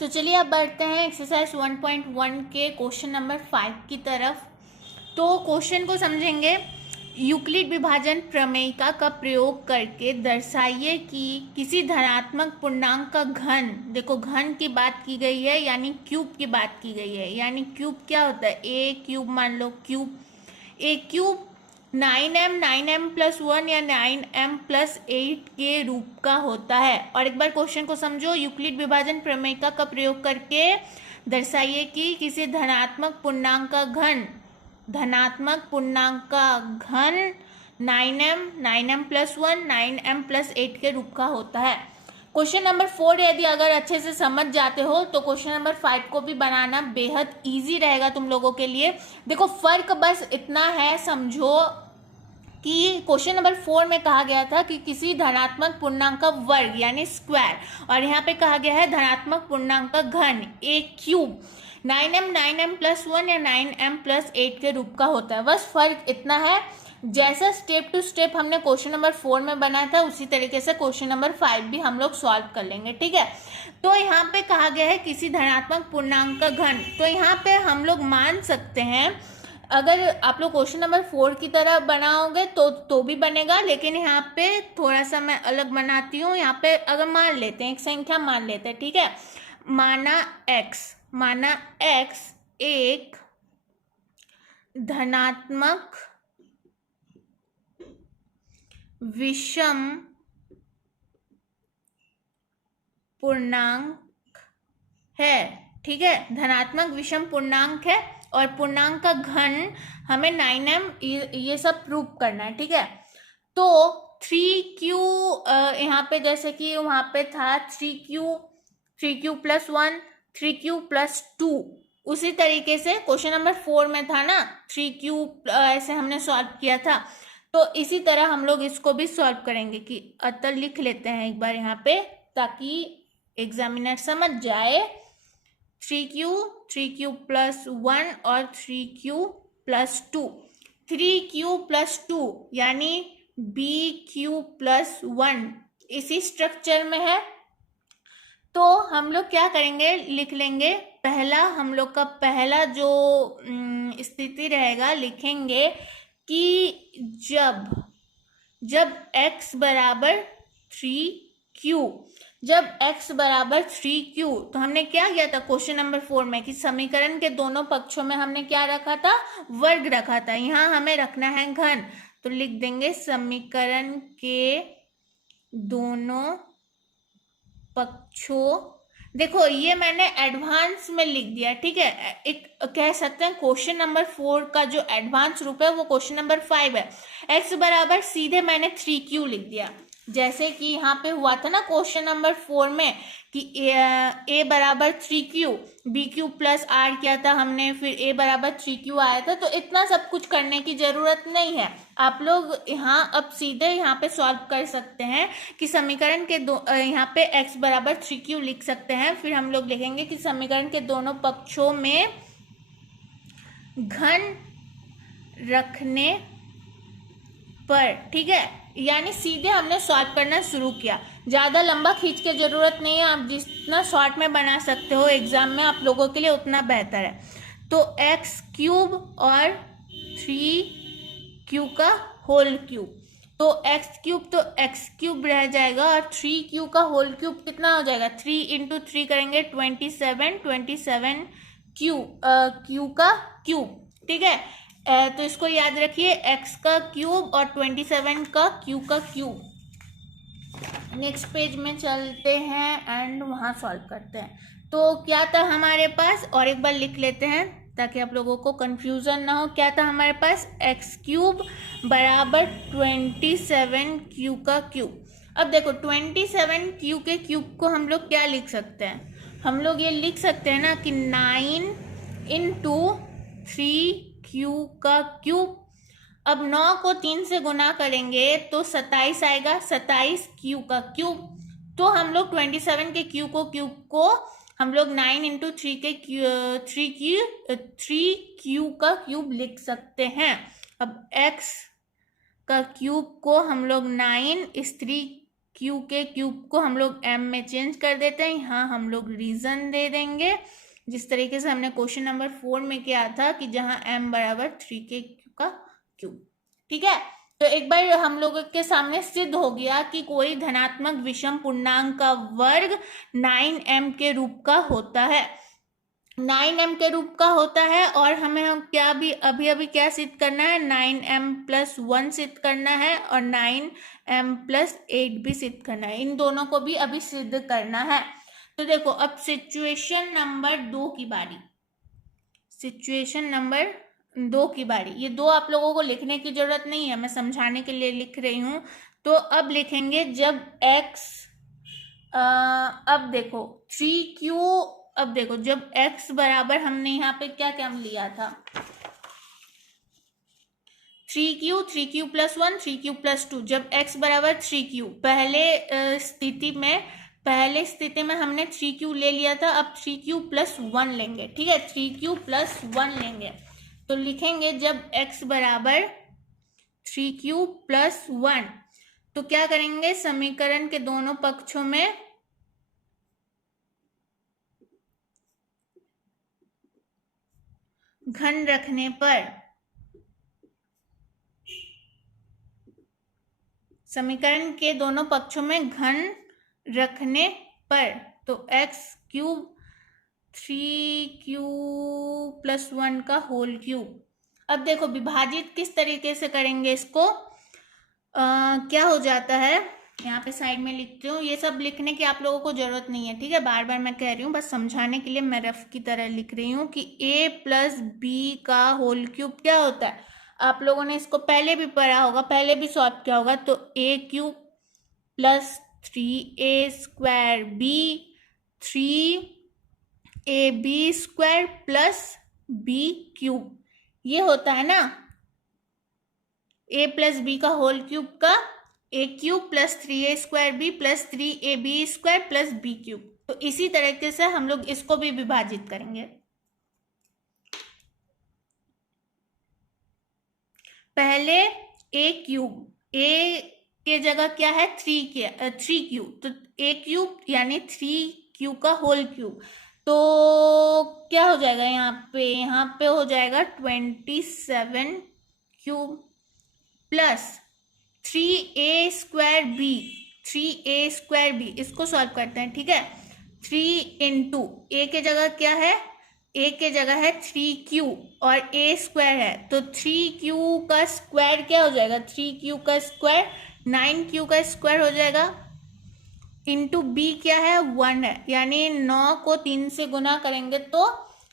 तो चलिए अब बढ़ते हैं एक्सरसाइज 1.1 के क्वेश्चन नंबर 5 की तरफ। तो क्वेश्चन को समझेंगे। यूक्लिड विभाजन प्रमेयिका का प्रयोग करके दर्शाइए कि किसी धनात्मक पूर्णांक का घन, देखो घन की बात की गई है यानी क्यूब की बात की गई है, यानी क्यूब क्या होता है, ए क्यूब मान लो, क्यूब ए क्यूब 9m या 9m+8 के रूप का होता है। और एक बार क्वेश्चन को समझो। यूक्लिड विभाजन प्रमेयिका का प्रयोग करके दर्शाइए कि किसी धनात्मक पूर्णांक का घन 9m+1 9m+8 के रूप का होता है। क्वेश्चन नंबर 4 यदि अगर अच्छे से समझ जाते हो तो क्वेश्चन नंबर 5 को भी बनाना बेहद इजी रहेगा तुम लोगों के लिए। देखो फर्क बस इतना है, समझो कि क्वेश्चन नंबर 4 में कहा गया था कि किसी धनात्मक पूर्णांक का वर्ग यानी स्क्वायर, और यहाँ पे कहा गया है धनात्मक पूर्णांक का घन ए क्यूब 9m+1 या 9m+8 के रूप का होता है। बस फर्क इतना है। जैसा स्टेप टू स्टेप हमने क्वेश्चन नंबर 4 में बनाया था उसी तरीके से क्वेश्चन नंबर 5 भी हम लोग सॉल्व कर लेंगे, ठीक है। तो यहाँ पे कहा गया है किसी धनात्मक पूर्णांक का घन, तो यहाँ पे हम लोग मान सकते हैं, अगर आप लोग क्वेश्चन नंबर 4 की तरह बनाओगे तो भी बनेगा, लेकिन यहाँ पे थोड़ा सा मैं अलग बनाती हूँ। यहाँ पे अगर मान लेते हैं, एक संख्या मान लेते हैं, ठीक है। माना x एक धनात्मक विषम पूर्णांक है, ठीक है। धनात्मक विषम पूर्णांक है और पूर्णांक का घन हमें 9m ये सब प्रूव करना है, ठीक है। तो 3q यहाँ पे जैसे कि वहाँ पे था 3q+1 3q+2, उसी तरीके से क्वेश्चन नंबर 4 में था ना 3q ऐसे हमने सॉल्व किया था। तो इसी तरह हम लोग इसको भी सॉल्व करेंगे कि अतः लिख लेते हैं एक बार यहाँ पे ताकि एग्जामिनर समझ जाए। 3q+1 और 3q+2, 3q+2 यानी bq+1 इसी स्ट्रक्चर में है। तो हम लोग क्या करेंगे, लिख लेंगे पहला, हम लोग का पहला जो स्थिति रहेगा, लिखेंगे कि जब x बराबर 3q, जब x बराबर 3q, तो हमने क्या किया था क्वेश्चन नंबर 4 में कि समीकरण के दोनों पक्षों में हमने क्या रखा था, वर्ग रखा था। यहाँ हमें रखना है घन, तो लिख देंगे समीकरण के दोनों पक्षों, देखो ये मैंने एडवांस में लिख दिया, ठीक है। एक कह सकते हैं क्वेश्चन नंबर 4 का जो एडवांस रूप है वो क्वेश्चन नंबर 5 है। x बराबर सीधे मैंने 3q लिख दिया, जैसे कि यहाँ पे हुआ था ना क्वेश्चन नंबर 4 में कि a बराबर 3q, bq+r किया था हमने, फिर a बराबर 3q आया था। तो इतना सब कुछ करने की जरूरत नहीं है, आप लोग यहाँ अब सीधे यहाँ पे सॉल्व कर सकते हैं कि समीकरण के यहाँ पे x बराबर 3q लिख सकते हैं। फिर हम लोग लिखेंगे कि समीकरण के दोनों पक्षों में घन रखने पर, ठीक है, यानी सीधे हमने सॉल्व करना शुरू किया। ज़्यादा लंबा खींच के ज़रूरत नहीं है, आप जितना शॉर्ट में बना सकते हो एग्जाम में आप लोगों के लिए उतना बेहतर है। तो x³ और 3q का होल क्यूब, तो x³ तो x³ रह जाएगा और 3q का होल क्यूब कितना हो जाएगा, 3 × 3 करेंगे 27 q का क्यूब, ठीक है। तो इसको याद रखिए, x का क्यूब और 27 का q का क्यूब। नेक्स्ट पेज में चलते हैं एंड वहाँ सॉल्व करते हैं। तो क्या था हमारे पास, और एक बार लिख लेते हैं ताकि आप लोगों को कंफ्यूजन ना हो। क्या था हमारे पास, x³ बराबर 27q का क्यूब। अब देखो 27q के क्यूब को हम लोग क्या लिख सकते हैं, हम लोग ये लिख सकते हैं ना कि 9 × 3q का क्यूब। अब 9 को 3 से गुना करेंगे तो 27 आएगा, 27q का क्यूब। तो हम लोग 27 के क्यूब को हम लोग 9 × 3 के 3q का क्यूब लिख सकते हैं। अब x का क्यूब को हम लोग 9 इस 3 क्यू के क्यूब को हम लोग एम में चेंज कर देते हैं। यहाँ हम लोग रीजन दे देंगे जिस तरीके से हमने क्वेश्चन नंबर 4 में किया था कि जहाँ m बराबर 3 के क्यू का क्यूब। ठीक है, तो एक बार हम लोगों के सामने सिद्ध हो गया कि कोई धनात्मक विषम पूर्णांक का वर्ग 9m के रूप का होता है, 9m के रूप का होता है। और हमें हम क्या भी अभी क्या सिद्ध करना है, 9m+1 सिद्ध करना है और 9m+8 भी सिद्ध करना है। इन दोनों को भी अभी सिद्ध करना है। तो देखो अब सिचुएशन नंबर 2 की बारी, सिचुएशन नंबर 2 की बारी। ये दो आप लोगों को लिखने की जरूरत नहीं है, मैं समझाने के लिए लिख रही हूं। तो अब लिखेंगे जब x, अब देखो 3q, अब देखो जब x बराबर, हमने यहाँ पे क्या क्या लिया था, 3q, 3q+1, 3q+2। जब x बराबर 3q, पहले स्थिति में हमने 3q ले लिया था, अब 3q+1 लेंगे। ठीक है, 3q+1 लेंगे तो लिखेंगे जब x बराबर 3q+1, तो क्या करेंगे, समीकरण के दोनों पक्षों में घन रखने पर, समीकरण के दोनों पक्षों में घन रखने पर, तो x³ 3q+1 का होल क्यूब। अब देखो विभाजित किस तरीके से करेंगे इसको, क्या हो जाता है, यहाँ पे साइड में लिखती हूँ। ये सब लिखने की आप लोगों को जरूरत नहीं है, ठीक है, बार बार मैं कह रही हूँ, बस समझाने के लिए मैं रफ की तरह लिख रही हूँ कि a+b का होल क्यूब क्या होता है। आप लोगों ने इसको पहले भी पढ़ा होगा, पहले भी सॉल्व किया होगा। तो a³ + 3a² b, 3ab² + b³, ये होता है ना a+b का होल क्यूब का a³ + 3a² b + 3ab² + b³। तो इसी तरीके से हम लोग इसको भी विभाजित करेंगे। पहले a³ a के जगह क्या है 3q, तो a³ यानी 3q का होल क्यूब। तो क्या हो जाएगा, यहाँ पे हो जाएगा 27q + 3a² b, इसको सॉल्व करते हैं। ठीक है, 3 × a के जगह क्या है, a के जगह है 3q और a² है, तो 3q का स्क्वायर क्या हो जाएगा, 3q का स्क्वायर 9q का स्क्वायर हो जाएगा, इंटू b क्या है 1 है, यानी 9 को 3 से गुना करेंगे तो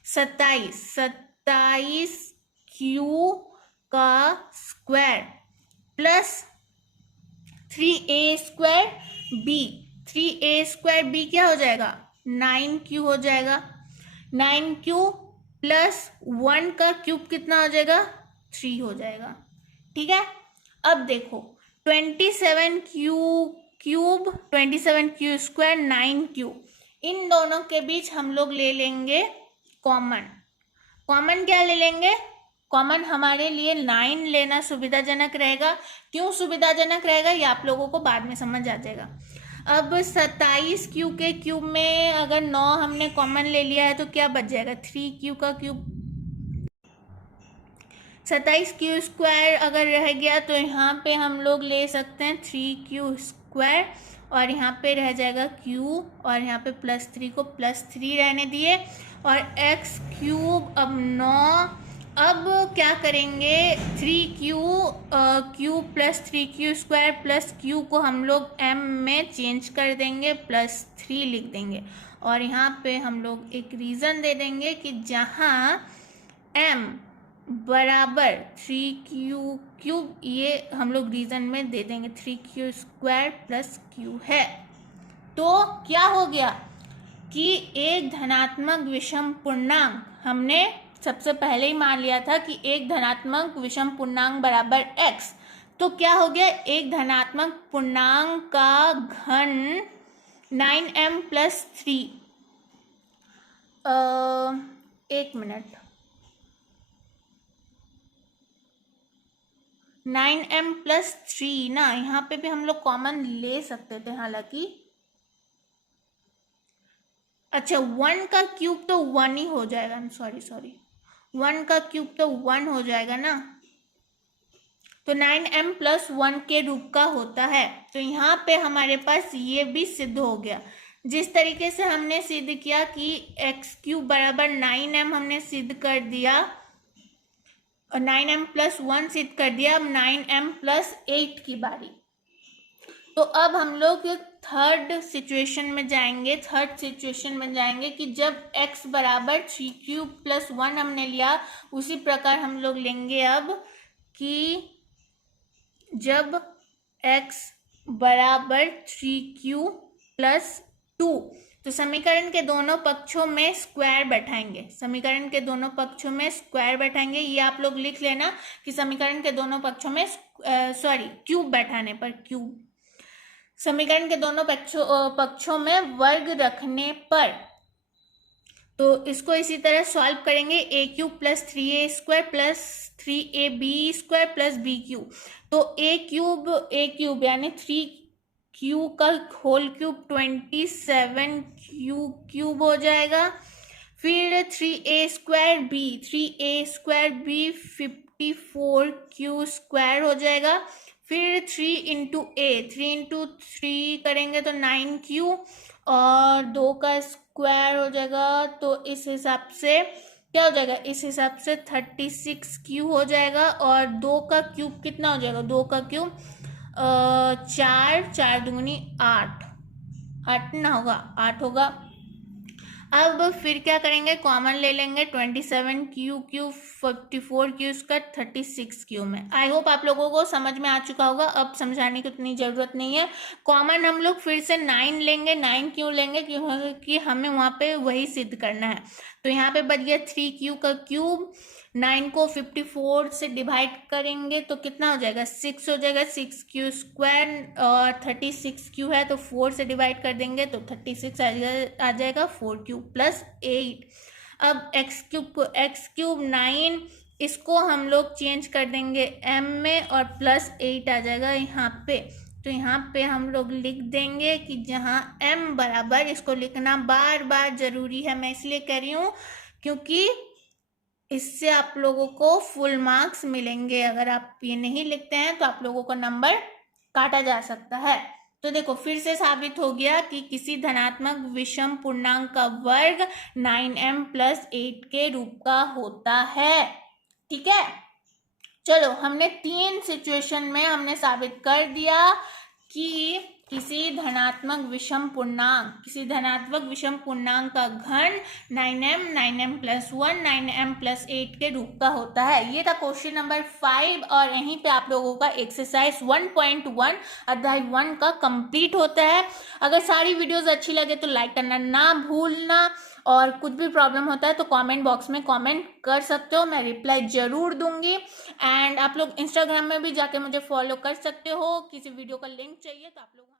27q का square plus 3a² b, 3a² b क्या हो जाएगा 9q हो जाएगा, 9q + 1 का क्यूब कितना हो जाएगा 3 हो जाएगा। ठीक है, अब देखो 27q क्यूब 27q², 9q, इन दोनों के बीच हम लोग ले लेंगे कॉमन क्या ले लेंगे, कॉमन हमारे लिए 9 लेना सुविधाजनक रहेगा। क्यों सुविधाजनक रहेगा ये आप लोगों को बाद में समझ आ जाएगा। अब 27q के क्यूब में अगर 9 हमने कॉमन ले लिया है तो क्या बच जाएगा 3q का क्यूब, 27q² अगर रह गया तो यहाँ पे हम लोग ले सकते हैं 3q² और यहाँ पे रह जाएगा q और यहाँ पे +3 को +3 रहने दिए और x³ अब 9। अब क्या करेंगे 3q + 3q² + q को हम लोग m में चेंज कर देंगे, +3 लिख देंगे और यहाँ पे हम लोग एक रीज़न दे देंगे कि जहाँ m बराबर 3q³, ये हम लोग रीजन में दे देंगे 3q² + q है। तो क्या हो गया कि एक धनात्मक विषम पूर्णांक, हमने सबसे पहले ही मान लिया था कि एक धनात्मक विषम पूर्णांक बराबर x, तो क्या हो गया एक धनात्मक पूर्णांक का घन 9m+3, एक मिनट, 9m प्लस 3 ना, यहाँ पे भी हम लोग कॉमन ले सकते थे हालांकि। अच्छा 1 का क्यूब तो 1 ही हो जाएगा, सॉरी 1 का क्यूब तो 1 हो जाएगा ना, तो 9m प्लस 1 के रूप का होता है। तो यहाँ पे हमारे पास ये भी सिद्ध हो गया। जिस तरीके से हमने सिद्ध किया कि एक्स क्यूब बराबर 9m हमने सिद्ध कर दिया, और 9m प्लस 1 सिद्ध कर दिया। अब 9m प्लस 8 की बारी। तो अब हम लोग थर्ड सिचुएशन में जाएंगे कि जब x बराबर 3 क्यूब प्लस 1 हमने लिया, उसी प्रकार हम लोग लेंगे अब कि जब x बराबर 3 क्यूब प्लस 2, तो समीकरण के दोनों पक्षों में स्क्वायर बैठाएंगे। ये आप लोग लिख लेना कि समीकरण के दोनों पक्षों में क्यूब बैठाने पर, समीकरण के दोनों पक्षों में वर्ग रखने पर। तो इसको इसी तरह सॉल्व करेंगे। A cube plus 3a² plus 3ab² plus B cube. तो ए क्यूब यानी 3q का होल क्यूब 27 क्यूब हो जाएगा। फिर 3a² b 54q² हो जाएगा। फिर 3 इंटू 3 करेंगे तो 9q, और 2 का स्क्वायर हो जाएगा। तो इस हिसाब से क्या हो जाएगा, 36q हो जाएगा। और 2 का क्यूब कितना हो जाएगा, 2 का क्यूब 4 दूनी 8 ना होगा, 8 होगा। अब फिर क्या करेंगे, कॉमन ले लेंगे। 27q क्यूब 54q² 36q में। आई होप आप लोगों को समझ में आ चुका होगा, अब समझाने की उतनी ज़रूरत नहीं है। कॉमन हम लोग फिर से 9 लेंगे। 9 क्यों लेंगे, क्योंकि हमें वहाँ पे वही सिद्ध करना है। तो यहाँ पे बच गया 3q का क्यूब। 9 को 54 से डिवाइड करेंगे तो कितना हो जाएगा, 6 हो जाएगा। 6q², और 36q है तो 4 से डिवाइड कर देंगे तो 36 आ जाएगा। 4q plus 8। अब x क्यूब 9, इसको हम लोग चेंज कर देंगे m में, और प्लस 8 आ जाएगा यहाँ पे। तो यहाँ पे हम लोग लिख देंगे कि जहाँ m बराबर, इसको लिखना बार बार जरूरी है, मैं इसलिए कह रही हूँ क्योंकि इससे आप लोगों को फुल मार्क्स मिलेंगे। अगर आप ये नहीं लिखते हैं तो आप लोगों को नंबर काटा जा सकता है। तो देखो फिर से साबित हो गया कि किसी धनात्मक विषम पूर्णांक का वर्ग 9m प्लस 8 के रूप का होता है। ठीक है, चलो हमने 3 सिचुएशन में हमने साबित कर दिया कि किसी धनात्मक विषम पूर्णांक का घन 9m प्लस 1 9m प्लस 8 के रूप का होता है। ये था क्वेश्चन नंबर 5, और यहीं पे आप लोगों का एक्सरसाइज 1.1 अध्याय 1 का कंप्लीट होता है। अगर सारी वीडियोस अच्छी लगे तो लाइक करना ना भूलना, और कुछ भी प्रॉब्लम होता है तो कमेंट बॉक्स में कमेंट कर सकते हो, मैं रिप्लाई जरूर दूंगी। एंड आप लोग इंस्टाग्राम में भी जाके मुझे फॉलो कर सकते हो। किसी वीडियो का लिंक चाहिए तो आप लोग